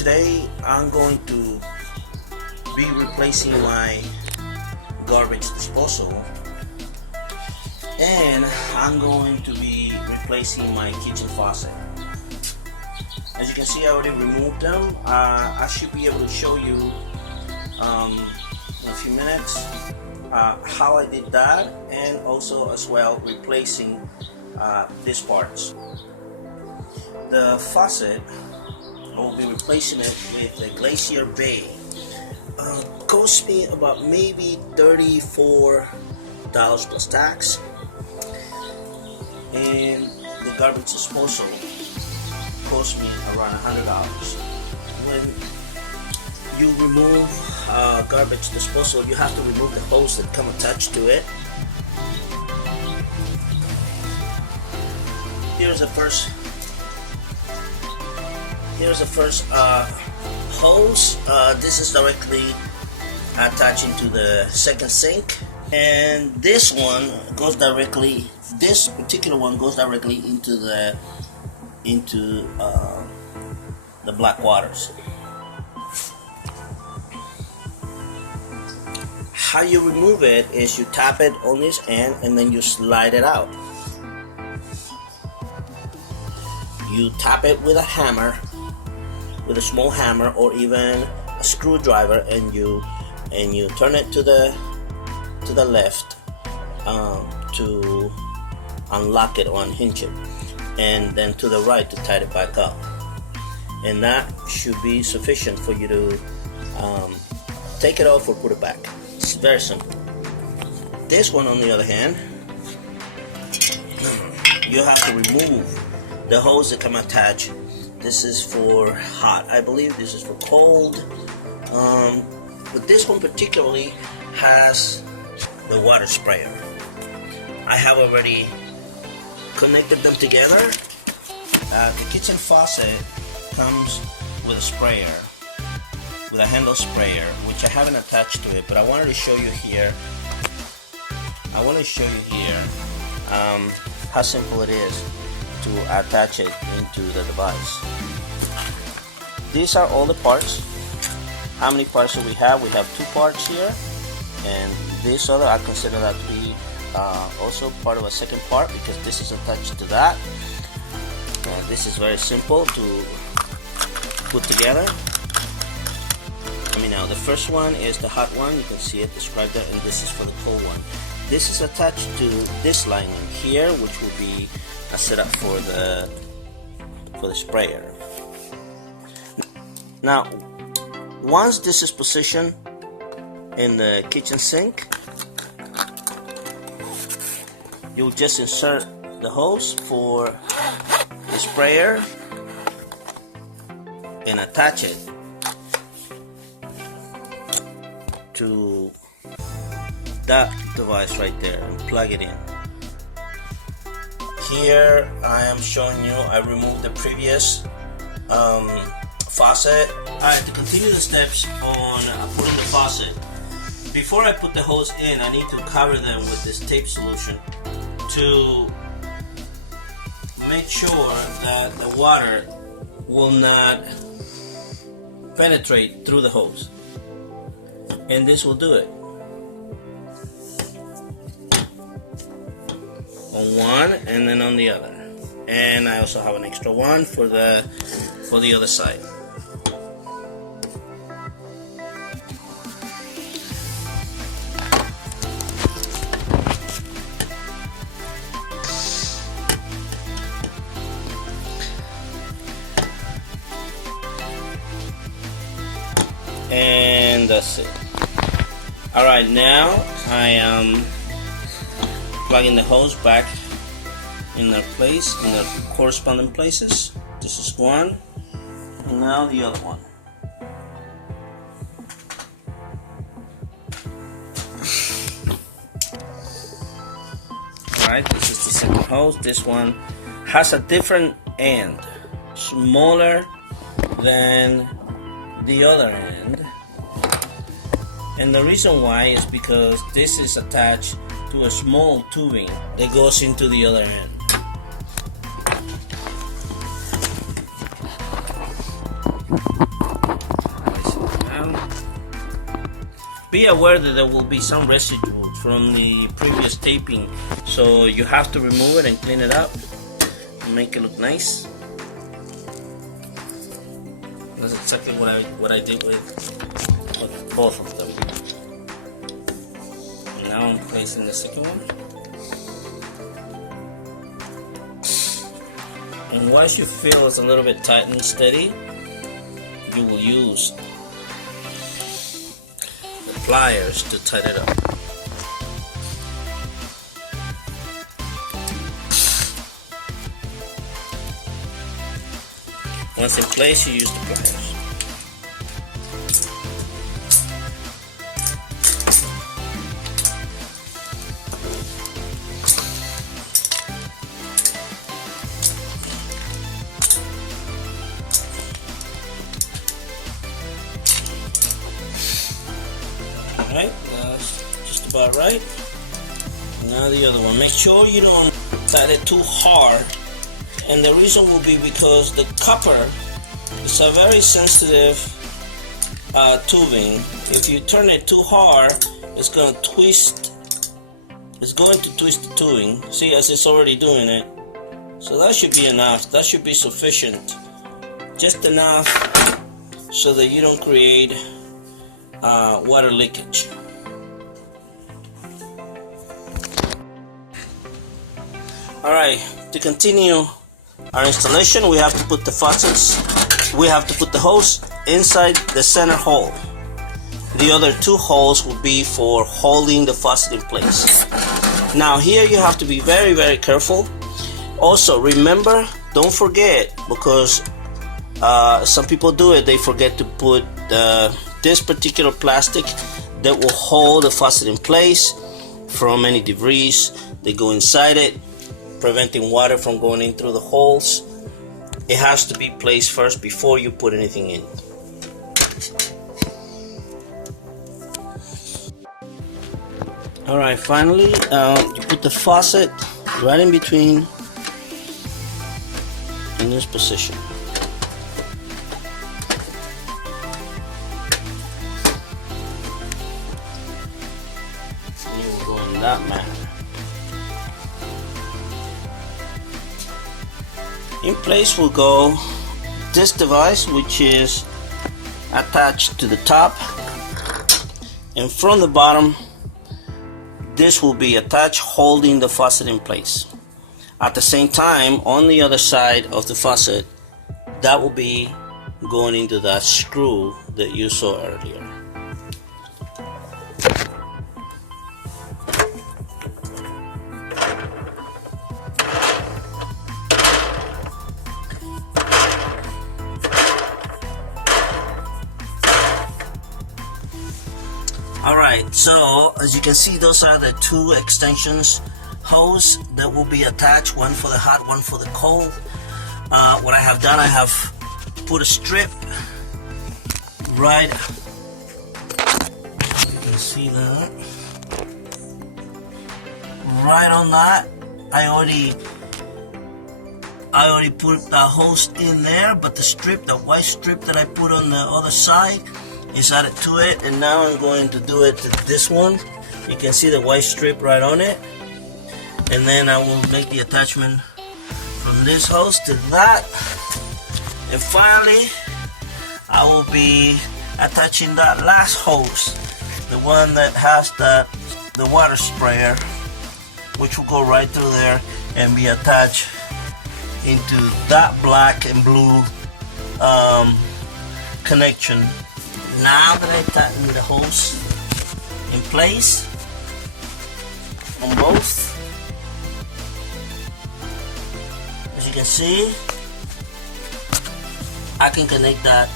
Today I'm going to be replacing my garbage disposal, and I'm going to be replacing my kitchen faucet. As you can see, I already removed them. I should be able to show you in a few minutes how I did that, and also as well replacing these parts. The faucet, I will be replacing it with the Glacier Bay. Cost me about maybe $34 plus tax, and the garbage disposal cost me around $100. When you remove garbage disposal, you have to remove the hose that come attached to it. Here's the first hose. This is directly attaching to the second sink, and this one goes directly. This particular one goes directly into the black waters. How you remove it is you tap it on this end and then you slide it out. You tap it with a hammer, with a small hammer or even a screwdriver, and you turn it to the left to unlock it or unhinge it, and then to the right to tighten it back up. And that should be sufficient for you to take it off or put it back. It's very simple. This one, on the other hand, you have to remove the hose that come attached. This is for hot, I believe. This is for cold. But this one particularly has the water sprayer. I have already connected them together. The kitchen faucet comes with a sprayer, with a handle sprayer, which I haven't attached to it, but I wanted to show you here. How simple it is to attach it into the device. These are all the parts. How many parts do we have? We have 2 parts here, and this other, I consider that to be also part of a second part, because this is attached to that. And this is very simple to put together. Now the first one is the hot one. You can see it described there, and this is for the cold one. This is attached to this lining here, which will be a setup for the sprayer. Now, once this is positioned in the kitchen sink, you'll just insert the hose for the sprayer and attach it to that device right there and plug it in. Here I am showing you I removed the previous faucet. To continue the steps on putting the faucet, before I put the hose in, I need to cover them with this tape solution to make sure that the water will not penetrate through the hose, and this will do it. On one and then on the other, and I also have an extra one for the other side. And that's it. Alright, now I am plugging the hose back in their place, in their corresponding places. This is one, and now the other one. Alright, this is the second hose. This one has a different end, smaller than the other end, and the reason why is because this is attached to a small tubing that goes into the other end. be aware that there will be some residue from the previous taping, so you have to remove it and clean it up and make it look nice. That's exactly what I did with both of them. Now I'm placing the second one. And once you feel it's a little bit tight and steady, you will use the pliers to tighten it up. Once in place, you use the pliers. Alright, that's just about right. Now the other one. Make sure you don't tighten it too hard. And the reason will be because the copper is a very sensitive tubing. If you turn it too hard, it's going to twist. It's going to twist the tubing. See, as it's already doing it. So that should be enough. That should be sufficient. Just enough so that you don't create water leakage. Alright, to continue our installation, we have to put the faucets, we have to put the hose inside the center hole. The other two holes will be for holding the faucet in place. Now here you have to be very, very careful. Also remember, don't forget, because some people do it, they forget to put this particular plastic that will hold the faucet in place from any debris that go inside it, preventing water from going in through the holes. It has to be placed first before you put anything in. Alright, finally you put the faucet right in between in this position. And you will go in that manner. In place will go this device, which is attached to the top, and from the bottom this will be attached, holding the faucet in place. At the same time, on the other side of the faucet, that will be going into that screw that you saw earlier. Alright, so as you can see, those are the two extensions hose that will be attached, one for the hot, one for the cold. What I have done, I have put a strip right, you can see that, right on that. I already put the hose in there, but the strip, the white strip that I put on the other side, is added to it. And now I'm going to do it to this one. You can see the white strip right on it, and then I will make the attachment from this hose to that, and finally I will be attaching that last hose, the one that has the water sprayer, which will go right through there and be attached into that black and blue connection. Now that I tighten the hose in place on both, as you can see, I can connect that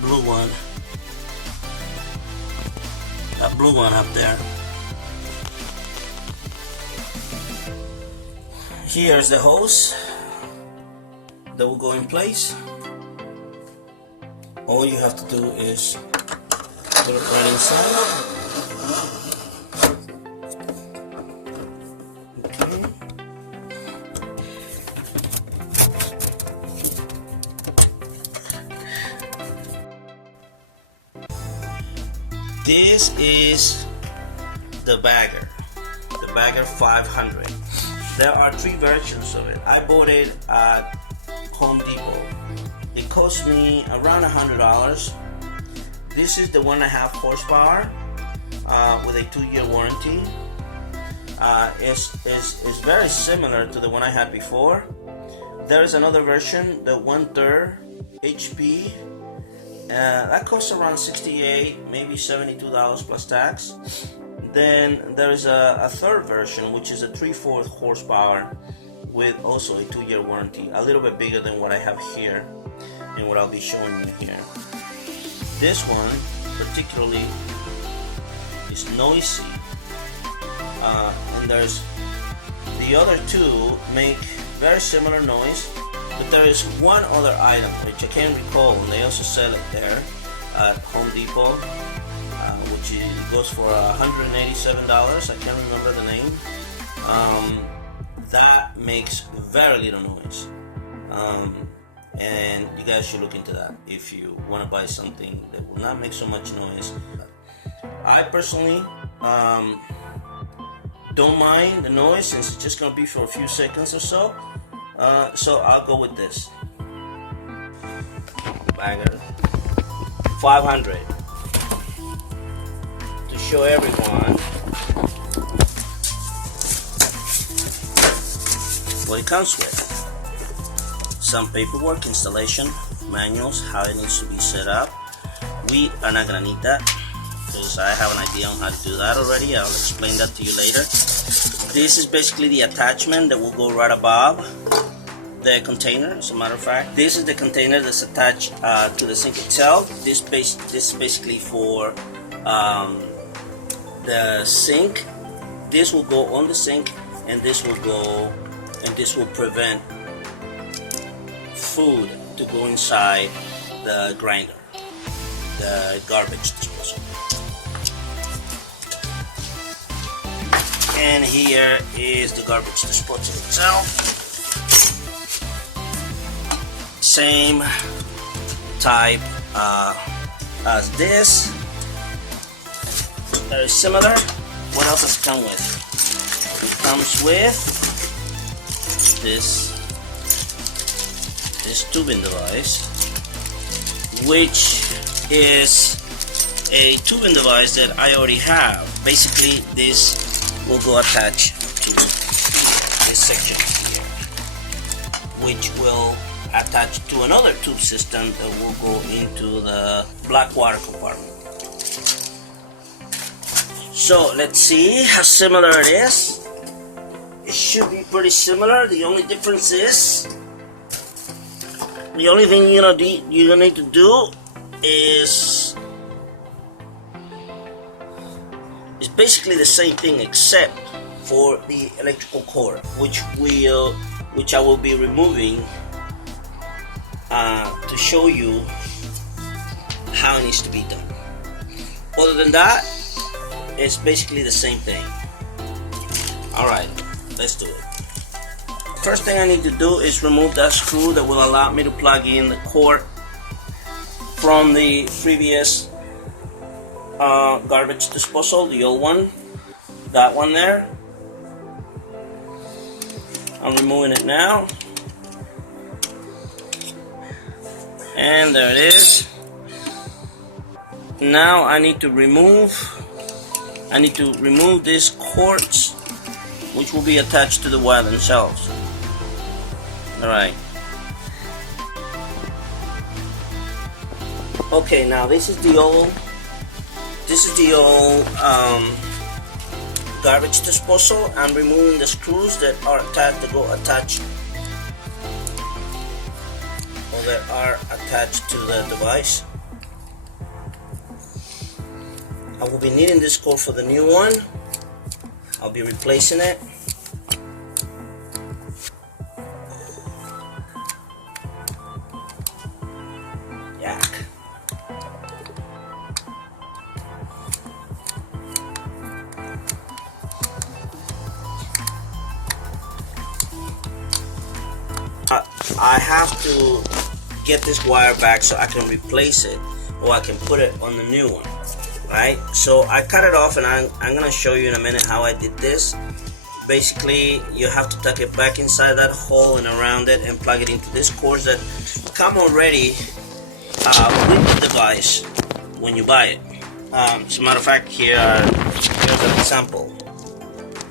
blue one up there. Here's the hose that will go in place. All you have to do is put it right inside. Okay. This is the Bagger 500. There are 3 versions of it. I bought it at Home Depot. It cost me around $100. This is the 1.5 horsepower with a 2-year warranty. It's very similar to the one I had before. There is another version, the 1/3 HP. That costs around $68, maybe $72 plus tax. Then there is a third version, which is a 3/4 horsepower with also a 2-year warranty, a little bit bigger than what I have here and what I'll be showing you here. This one particularly is noisy, and there's the other 2 make very similar noise, but there is one other item which I can't recall, and they also sell it there at Home Depot, which goes for $187. I can't remember the name. That makes very little noise, and you guys should look into that if you want to buy something that will not make so much noise. I personally don't mind the noise, since it's just going to be for a few seconds or so. So I'll go with this Bagger 500 to show everyone what it comes with. Some paperwork, installation manuals, how it needs to be set up. We are not going to need that, because I have an idea on how to do that already. I'll explain that to you later. This is basically the attachment that will go right above the container. As a matter of fact, this is the container that's attached to the sink itself. This is basically for the sink. This will go on the sink, and this will go, and this will prevent food to go inside the grinder, the garbage disposal. And here is the garbage disposal itself. Same type as this. Very similar. What else does it come with? It comes with this tubing device, which is a tubing device that I already have. Basically, this will go attached to this section here, which will attach to another tube system that will go into the black water compartment. So let's see how similar it is. It should be pretty similar. The only difference is, the only thing you're gonna need to do is basically the same thing, except for the electrical cord, which I will be removing to show you how it needs to be done. Other than that, it's basically the same thing. Alright, let's do it. First thing I need to do is remove that screw that will allow me to plug in the cord from the previous garbage disposal, the old one, that one there. I'm removing it now, and there it is. Now I need to remove these cords, which will be attached to the wire themselves. Alright. Okay, now this is the old garbage disposal. I'm removing the screws that are attached to the device. I will be needing this cord for the new one. I'll be replacing it. Yak. I have to get this wire back so I can replace it, or I can put it on the new one. right? So I cut it off, and I'm gonna show you in a minute how I did this. Basically, you have to tuck it back inside that hole and around it and plug it into this cords that come already with the device when you buy it. As a matter of fact, here's an example.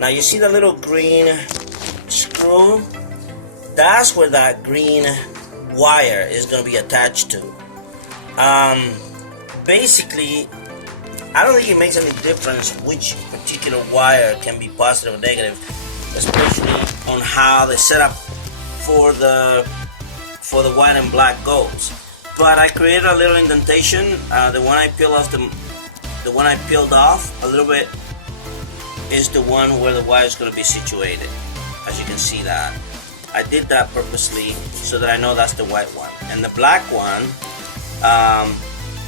Now you see the little green screw? That's where that green wire is going to be attached to. Basically, I don't think it makes any difference which particular wire can be positive or negative, especially on how the setup for the white and black goes. But I created a little indentation. The one I peeled off a little bit is the one where the wire is going to be situated. As you can see that. I did that purposely so that I know that's the white one. And the black one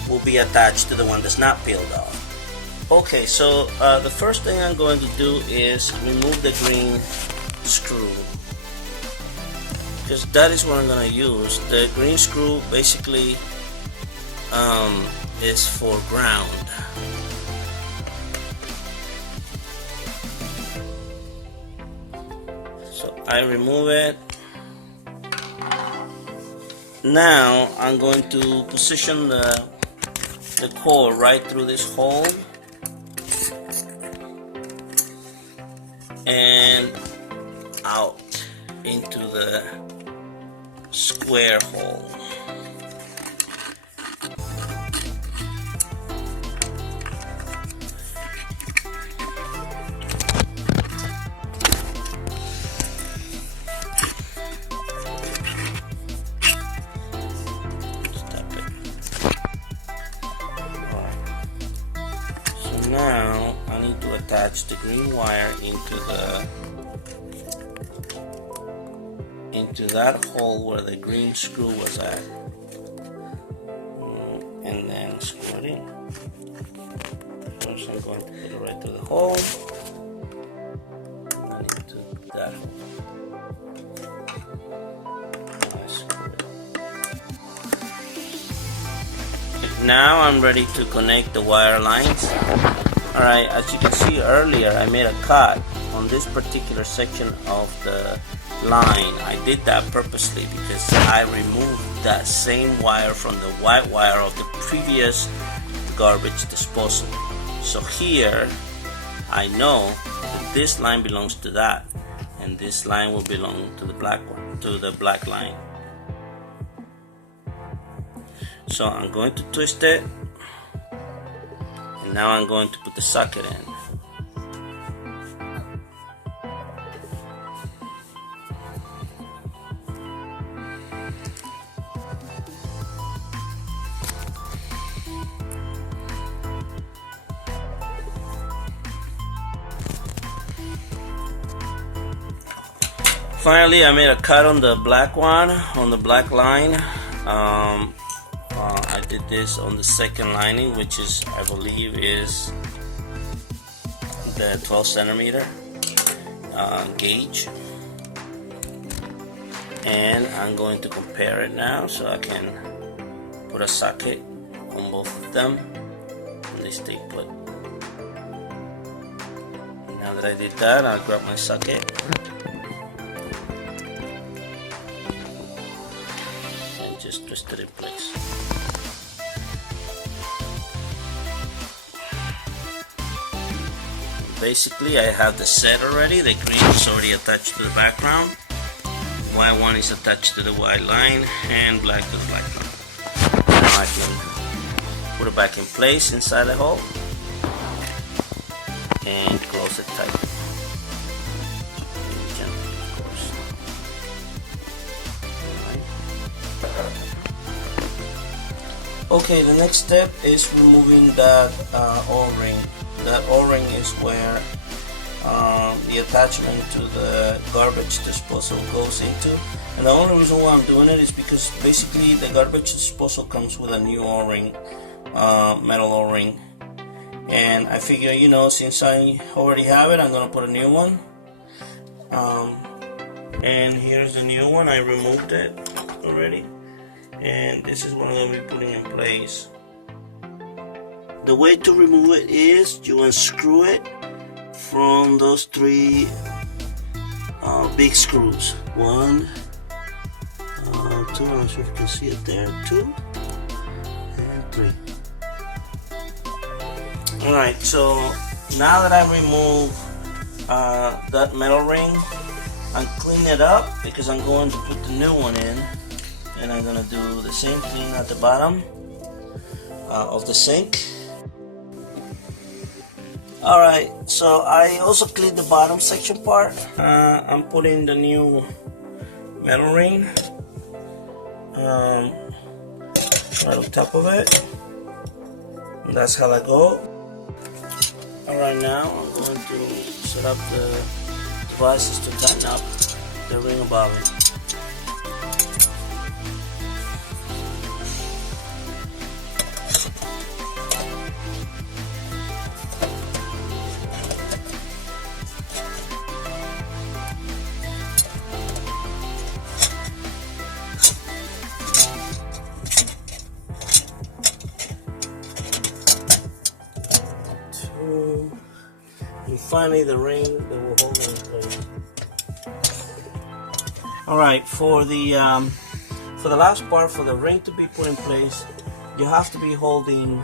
will be attached to the one that's not peeled off. Okay, so the first thing I'm going to do is remove the green screw, because that is what I'm going to use. The green screw basically is for ground. So I remove it. Now I'm going to position the core right through this hole and out into the square hole. Now I need to attach the green wire into that hole where the green screw was at, and then screw it in. First I'm going to put it right through the hole and then into that hole. I screw it. Now I'm ready to connect the wire lines. Alright, as you can see earlier, I made a cut on this particular section of the line. I did that purposely because I removed that same wire from the white wire of the previous garbage disposal. So here, I know that this line belongs to that, and this line will belong to the black one, to the black line. So I'm going to twist it. Now I'm going to put the socket in. Finally, I made a cut on the black one, on the black line. I did this on the second lining, which is, I believe, is the 12 centimeter gauge, and I'm going to compare it now so I can put a socket on both of them and they stay put. Now that I did that, I'll grab my socket and just twist it in place. Basically, I have the set already. The green is already attached to the background. White one is attached to the white line, and black to the black line. Now I can put it back in place inside the hole and close it tight. Gently, of course. Okay, the next step is removing that O-ring. That O-ring is where the attachment to the garbage disposal goes into, and the only reason why I'm doing it is because basically the garbage disposal comes with a new O-ring, metal O-ring, and I figure, you know, since I already have it, I'm gonna put a new one. And here's the new one. I removed it already, and this is what I'm gonna be putting in place. the way to remove it is you unscrew it from those three big screws. One, two, I'm not sure if you can see it there, 2 and 3. Alright, so now that I remove that metal ring, I'm cleaning it up because I'm going to put the new one in, and I'm going to do the same thing at the bottom of the sink. Alright, so I also cleaned the bottom section part. I'm putting the new metal ring right on top of it, and that's how I go. Alright, now I'm going to set up the devices to tighten up the ring above it. And finally the ring that will hold it in place. Alright, for the last part, for the ring to be put in place, you have to be holding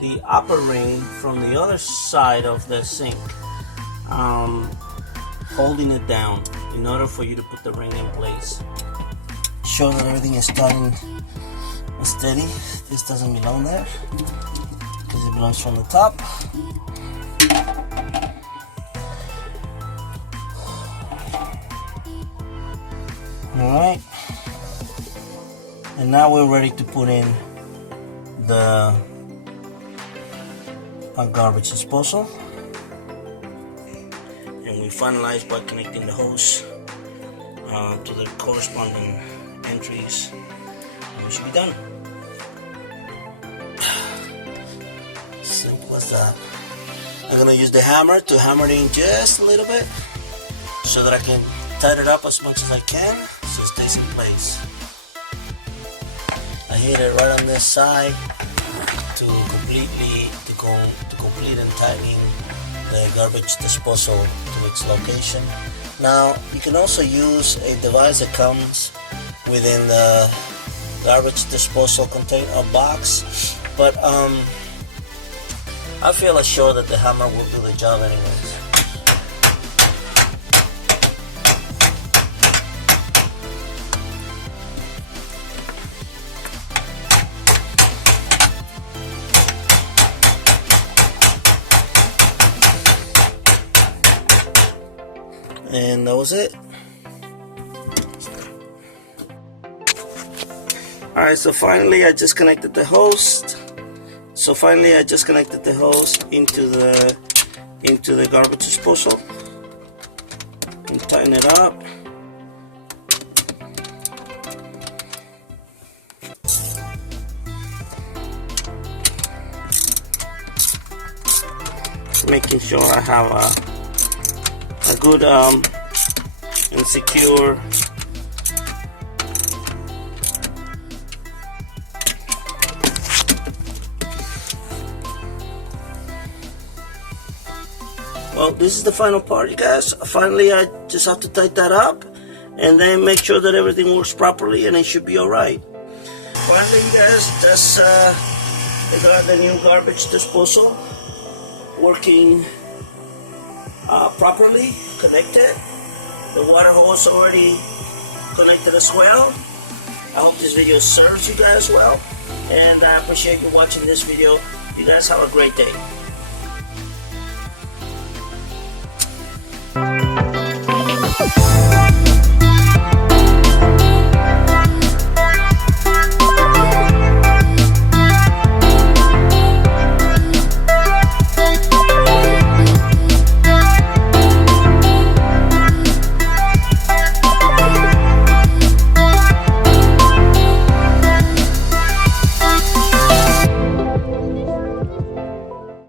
the upper ring from the other side of the sink, holding it down in order for you to put the ring in place. Show that everything is starting steady. This doesn't belong there because it belongs from the top. Alright, and now we're ready to put in the garbage disposal, and we finalize by connecting the hose to the corresponding entries, and we should be done. Simple as that. I'm gonna use the hammer to hammer it in just a little bit so that I can tighten it up as much as I can so it stays in place. I hit it right on this side to complete and tightening the garbage disposal to its location. Now you can also use a device that comes within the garbage disposal container box, but I feel assured that the hammer will do the job anyways. And that was it. Alright, so finally I just connected the hose. Into the garbage disposal and tighten it up. Making sure I have a good and secure Well, this is the final part, you guys. Finally, I just have to tighten that up and then make sure that everything works properly, and it should be alright. Finally, you guys, that's I got the new garbage disposal working properly, connected. The water hose already connected as well. I hope this video serves you guys well, and I appreciate you watching this video. You guys have a great day.